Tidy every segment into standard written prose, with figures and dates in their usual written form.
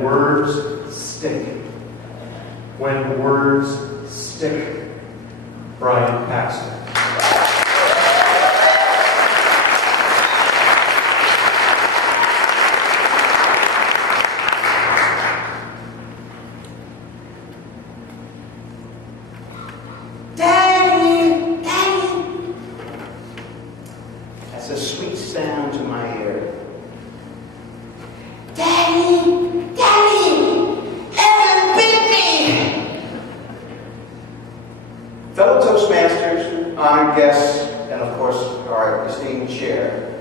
Words stick. When words stick. Brian Paxton. Daddy! Daddy! That's a sweet sound to my ear. Daddy! Daddy! Evan beat me! Fellow Toastmasters, honored guests, and of course our esteemed chair.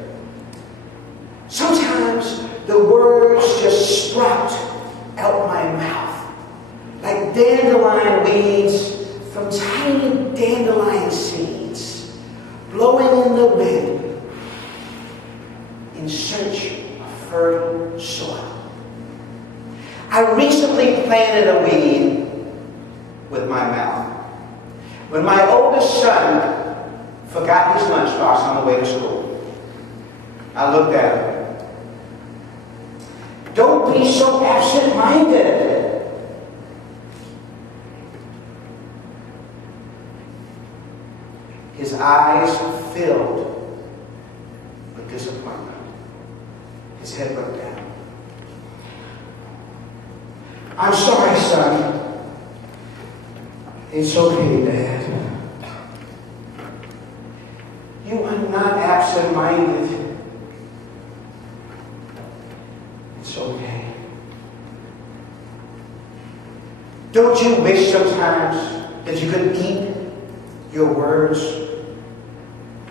Sometimes the words just sprout out my mouth like dandelion weeds from tiny dandelion seeds blowing in the wind in search of fertile soil. I recently planted a weed with my mouth. When my oldest son forgot his lunchbox on the way to school, I looked at him. Don't be so absent-minded. His eyes filled with disappointment. His head looked down. I'm sorry, son. It's okay, Dad. You are not absent-minded. It's okay. Don't you wish sometimes that you could eat your words,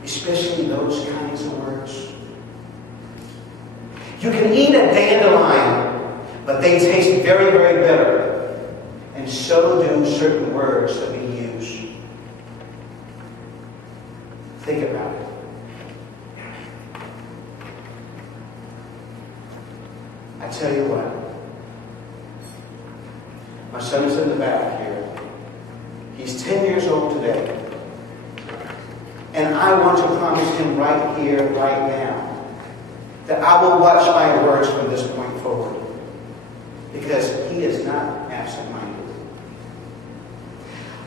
especially those kinds of words? You can eat a dandelion, but they taste very, very bitter. And so do certain words that we use. Think about it. I tell you what. My son is in the back here. He's 10 years old today. And I want to promise him right here, right now, that I will watch my words from this point forward. Because he is not absent-minded.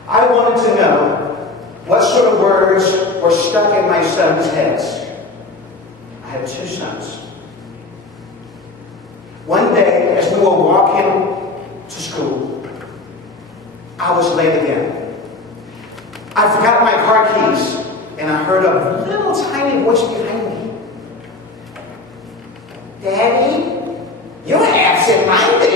I wanted to know what sort of words were stuck in my son's heads. I have two sons. One day, as we were walking to school, I was late again. I forgot my car keys, and I heard a little tiny voice behind me. Daddy, you're absent-minded.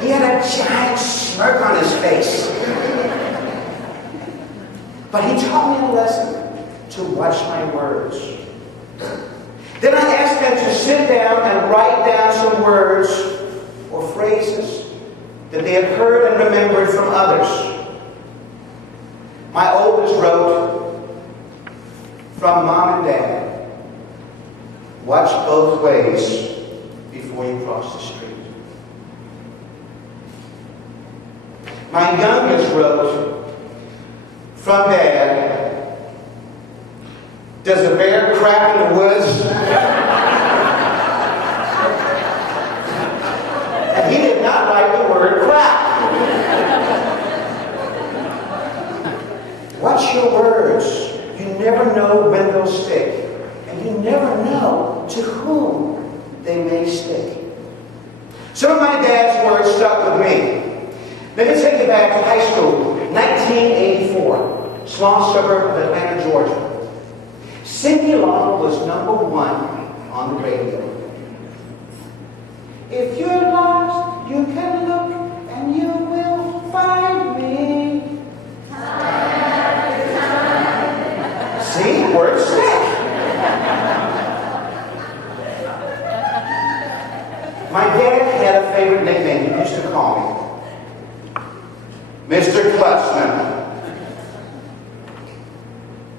He had a giant smirk on his face. But he taught me a lesson to watch my words. Then I asked them to sit down and write down some words or phrases that they had heard and remembered from others. My oldest wrote, from Mom and Dad, watch both ways before you cross the street. My youngest wrote, from Dad, does a bear crap in the woods? And he did not like the word crap. Watch your words. You never know when they'll stick. And you never know to whom they may stick. Some of my dad's words stuck with me. Let me take you back to high school, 1984, small suburb of Atlanta, Georgia. Cindy Lauper was #1 on the radio. If you're lost, you can look and you will find me. See, words stick. My dad had a favorite nickname he used to call me. Mr. Klutzman.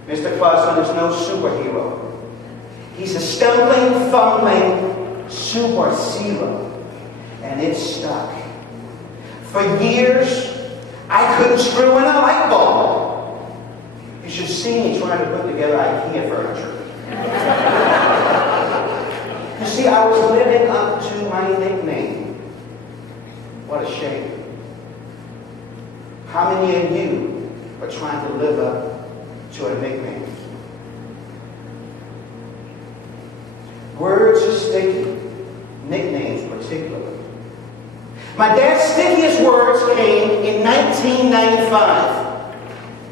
Mr. Klutzman is no superhero. He's a stumbling, fumbling superhero. And it stuck. For years, I couldn't screw in a light bulb. You should see me trying to put together IKEA furniture. You see, see, I was living up to my nickname. What a shame. How many of you are trying to live up to a nickname? Words are sticky, nicknames particularly. My dad's stickiest words came in 1995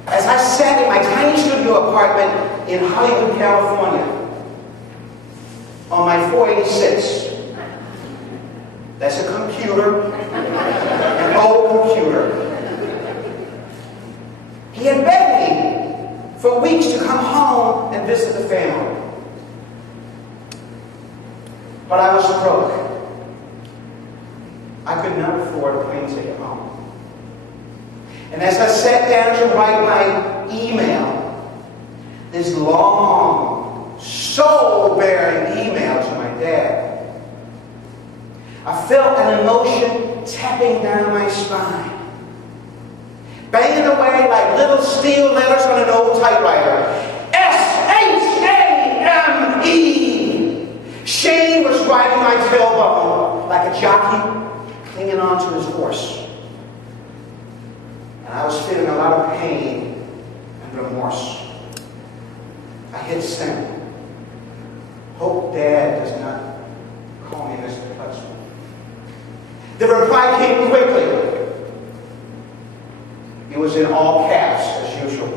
as I sat in my tiny studio apartment in Hollywood, California on my 486. That's a computer, an old computer. He had begged me for weeks to come home and visit the family. But I was broke. I could not afford a plane ticket home. And as I sat down to write my email, this long, soul-bearing email to my dad, I felt an emotion tapping down my spine, banging away like little steel letters on an old typewriter. S-H-A-M-E. Shame was riding my tailbone like a jockey clinging on to his horse. And I was feeling a lot of pain and remorse. I hit send. Hope Dad does not call me Mr. Paxton. The reply came quickly. It was in all caps, as usual.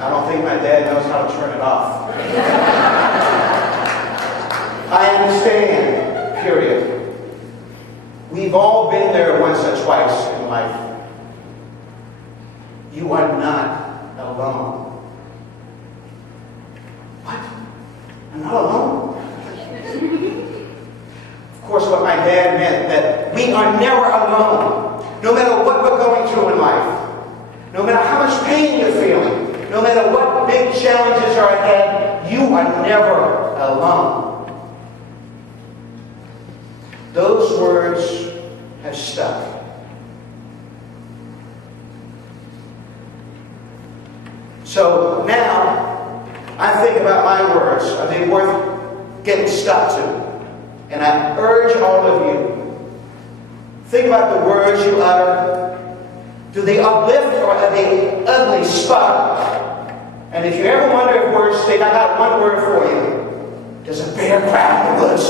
I don't think my dad knows how to turn it off. I understand, period. We've all been there once or twice in life. You are not alone. What? I'm not alone? Of course, what my dad meant that we are never alone. No matter what we're going through in life, no matter how much pain you're feeling, no matter what big challenges are ahead, you are never alone. Those words have stuck. So now, I think about my words. Are they worth getting stuck to? And I urge all of you, think about the words you utter. Do they uplift or are they ugly spot? And if you ever wonder if words stink, I got one word for you. There's a bear crap in the woods.